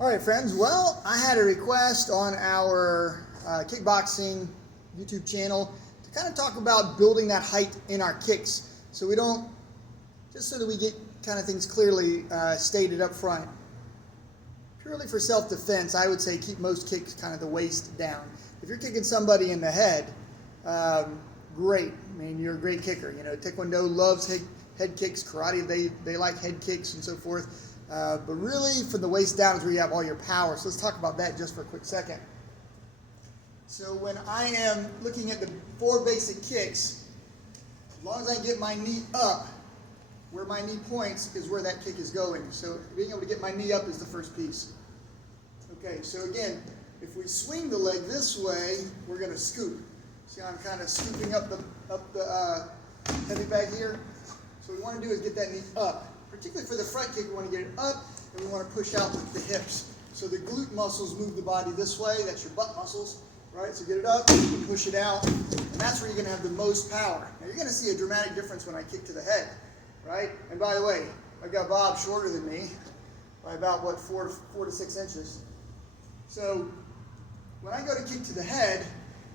All right, friends. Well, I had a request on our kickboxing YouTube channel to kind of talk about building that height in our kicks, so we don't, just so that we get kind of things clearly stated up front. Purely for self-defense, I would say keep most kicks kind of the waist down. If you're kicking somebody in the head, great. I mean, you're a great kicker. You know, Taekwondo loves head kicks. Karate, they like head kicks and so forth. But really, from the waist down is where you have all your power. So let's talk about that just for a quick second. So when I am looking at the 4 basic kicks, as long as I get my knee up, where my knee points is where that kick is going. So being able to get my knee up is the first piece. Okay, so again, if we swing the leg this way, we're going to scoop. See how I'm kind of scooping up the heavy bag here? So what we want to do is get that knee up. Particularly for the front kick, we want to get it up, and we want to push out with the hips. So the glute muscles move the body this way. That's your butt muscles, right? So get it up, and push it out, and that's where you're going to have the most power. Now you're going to see a dramatic difference when I kick to the head, right? And by the way, I've got Bob shorter than me by about, what, 4 to 6 inches. So when I go to kick to the head,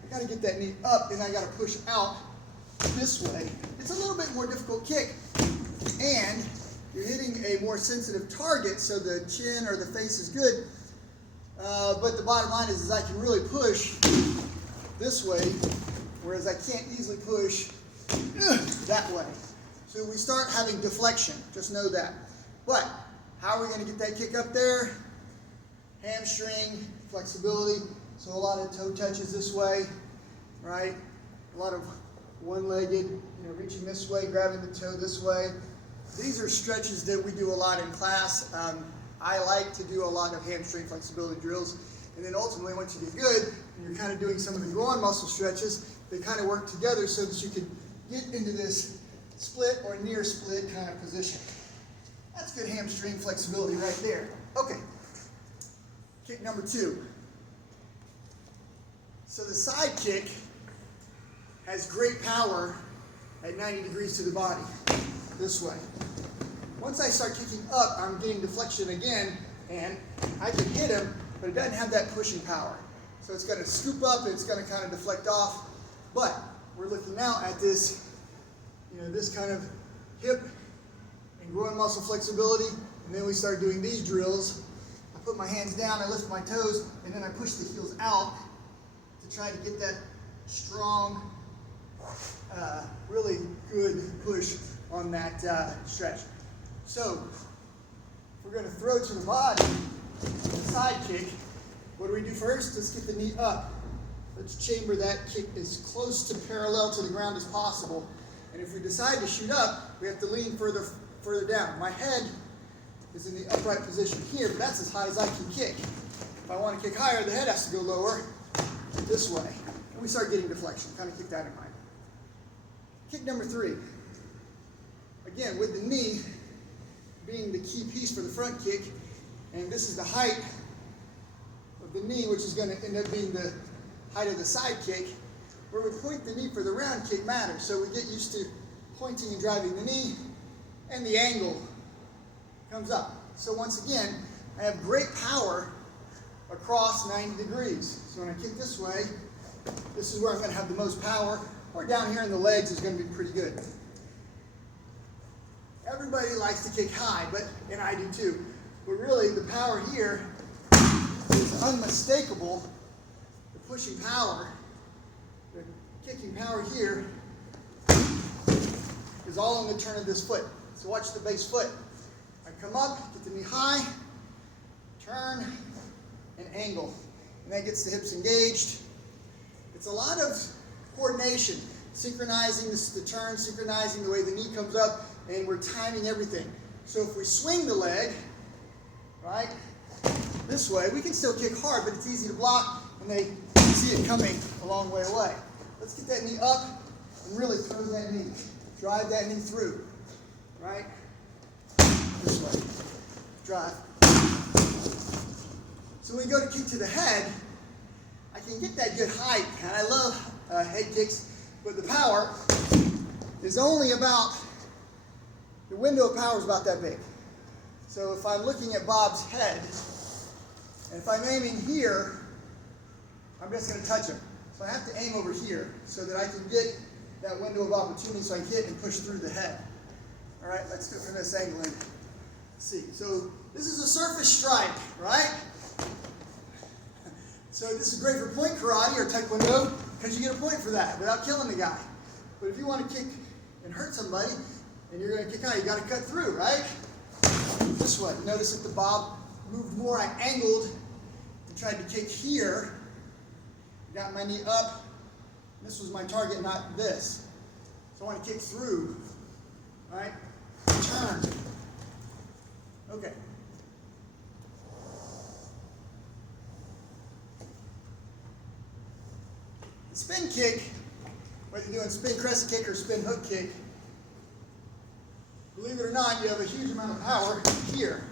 I got to get that knee up, and I got to push out this way. It's a little bit more difficult kick, and you're hitting a more sensitive target, so the chin or the face is good. But the bottom line is I can really push this way, whereas I can't easily push that way. So we start having deflection, just know that. But how are we going to get that kick up there? Hamstring, flexibility, so a lot of toe touches this way, right? A lot of one-legged, reaching this way, grabbing the toe this way. These are stretches that we do a lot in class. I like to do a lot of hamstring flexibility drills. And then ultimately, once you get good, and you're kind of doing some of the groin muscle stretches, they kind of work together so that you can get into this split or near split kind of position. That's good hamstring flexibility right there. Okay, kick number 2. So the side kick has great power at 90 degrees to the body, this way. Once I start kicking up, I'm getting deflection again, and I can hit him, but it doesn't have that pushing power. So it's going to scoop up, and it's going to kind of deflect off. But we're looking now at this, this kind of hip and groin muscle flexibility, and then we start doing these drills. I put my hands down, I lift my toes, and then I push the heels out to try to get that strong, really good push on that stretch. So, if we're going to throw to the body, the side kick, what do we do first? Let's get the knee up. Let's chamber that kick as close to parallel to the ground as possible. And if we decide to shoot up, we have to lean further down. My head is in the upright position here, but that's as high as I can kick. If I want to kick higher, the head has to go lower, this way. And we start getting deflection. Kind of keep that in mind. Kick number 3. Again, with the knee being the key piece for the front kick, and this is the height of the knee, which is going to end up being the height of the side kick. Where we point the knee for the round kick matters, so we get used to pointing and driving the knee, and the angle comes up. So once again, I have great power across 90 degrees. So when I kick this way, this is where I'm going to have the most power, or down here in the legs is going to be pretty good. Everybody likes to kick high, and I do too. But really, the power here is unmistakable. The pushing power, the kicking power here, is all on the turn of this foot. So watch the base foot. I come up, get the knee high, turn, and angle. And that gets the hips engaged. It's a lot of coordination, synchronizing the turn, synchronizing the way the knee comes up, and we're timing everything. So if we swing the leg, right, this way, we can still kick hard, but it's easy to block, and they see it coming a long way away. Let's get that knee up and really throw that knee. Drive that knee through, right? This way. Drive. So when we go to kick to the head, I can get that good height, and I love head kicks, but the power is only about, the window of power is about that big. So if I'm looking at Bob's head, And if I'm aiming here, I'm just going to touch him. So I have to aim over here so that I can get that window of opportunity so I can hit and push through the head. All right, let's do it from this angle. And see. So this is a surface strike, right? So this is great for point karate or taekwondo because you get a point for that without killing the guy. But if you want to kick and hurt somebody and you're going to kick out, you got to cut through, right? This way. Notice that the bob moved more. I angled and tried to kick here. Got my knee up. This was my target, not this. So I want to kick through, right? Turn. Okay. The spin kick, whether you're doing spin crescent kick or spin hook kick, believe it or not, you have a huge amount of power here,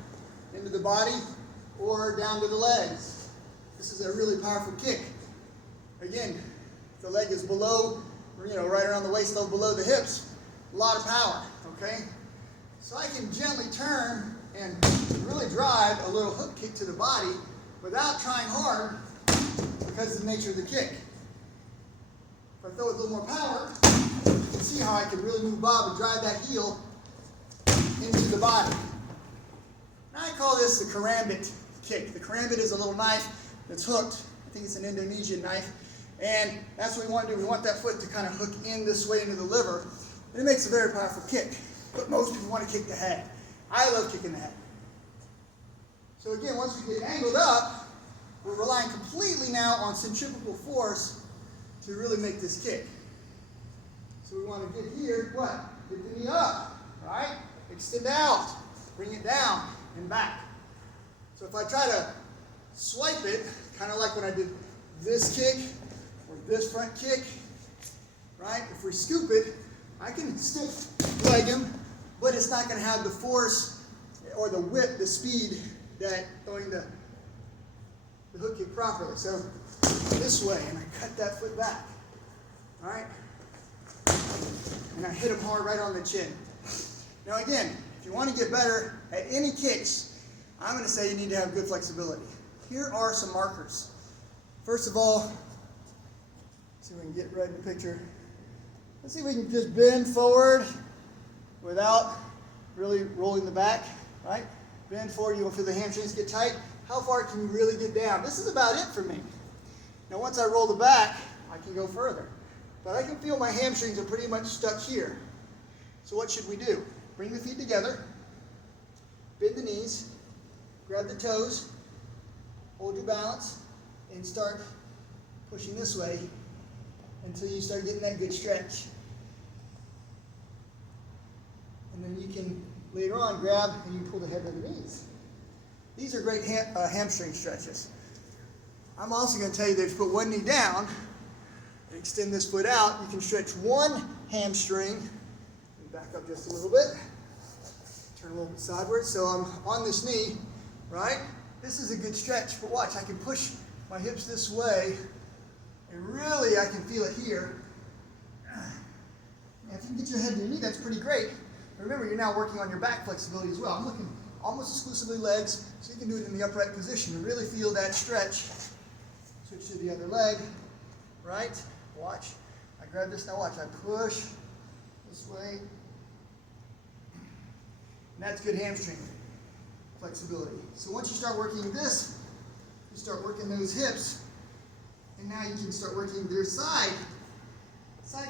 into the body or down to the legs. This is a really powerful kick. Again, the leg is below, right around the waist level, below the hips. A lot of power, okay? So I can gently turn and really drive a little hook kick to the body without trying hard because of the nature of the kick. If I throw with a little more power, you can see how I can really move bob and drive that heel into the body. Now I call this the karambit kick. The karambit is a little knife that's hooked. I think it's an Indonesian knife. And that's what we want to do. We want that foot to kind of hook in this way into the liver. And it makes a very powerful kick. But most people want to kick the head. I love kicking the head. So again, once we get angled up, we're relying completely now on centrifugal force to really make this kick. So we want to get here, what? Get the knee up, right? Extend out, bring it down and back. So if I try to swipe it, kind of like when I did this kick, or this front kick, right? If we scoop it, I can stiff leg him, but it's not going to have the force or the whip, the speed that throwing the hook kick properly. So this way, and I cut that foot back, all right? And I hit him hard right on the chin. Now again, if you want to get better at any kicks, I'm going to say you need to have good flexibility. Here are some markers. First of all, see if we can get right in the picture. Let's see if we can just bend forward without really rolling the back, right? Bend forward, you will feel the hamstrings get tight. How far can you really get down? This is about it for me. Now once I roll the back, I can go further. But I can feel my hamstrings are pretty much stuck here. So what should we do? Bring the feet together, bend the knees, grab the toes, hold your balance, and start pushing this way until you start getting that good stretch. And then you can later on grab and you pull the head of the knees. These are great hamstring stretches. I'm also going to tell you that if you put one knee down and extend this foot out, you can stretch one hamstring. Back up just a little bit. Turn a little bit sideways. So I'm on this knee, right? This is a good stretch, but watch, I can push my hips this way, and really I can feel it here. And if you can get your head to your knee, that's pretty great. But remember, you're now working on your back flexibility as well. I'm looking almost exclusively legs, so you can do it in the upright position and really feel that stretch. Switch to the other leg, right? Watch. I grab this, now watch, I push this way. And that's good hamstring flexibility. So once you start working this, you start working those hips, and now you can start working their side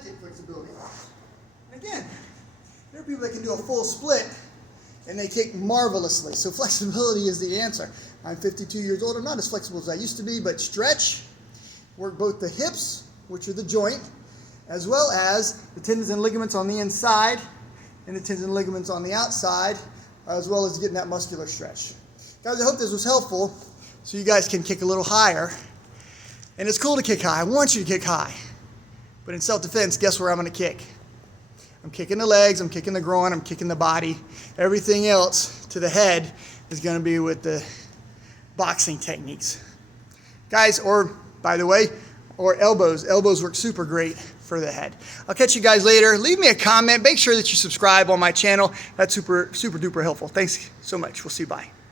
kick flexibility. And again, there are people that can do a full split and they kick marvelously. So flexibility is the answer. I'm 52 years old. I'm not as flexible as I used to be, but stretch, work both the hips, which are the joint, as well as the tendons and ligaments on the inside and the tendons and ligaments on the outside, as well as getting that muscular stretch. Guys, I hope this was helpful so you guys can kick a little higher. And it's cool to kick high. I want you to kick high. But in self-defense, guess where I'm going to kick? I'm kicking the legs, I'm kicking the groin, I'm kicking the body. Everything else to the head is going to be with the boxing techniques. Guys, or by the way, or elbows. Elbows work super great for the head. I'll catch you guys later. Leave me a comment. Make sure that you subscribe on my channel. That's super duper helpful. Thanks so much. We'll see you. Bye.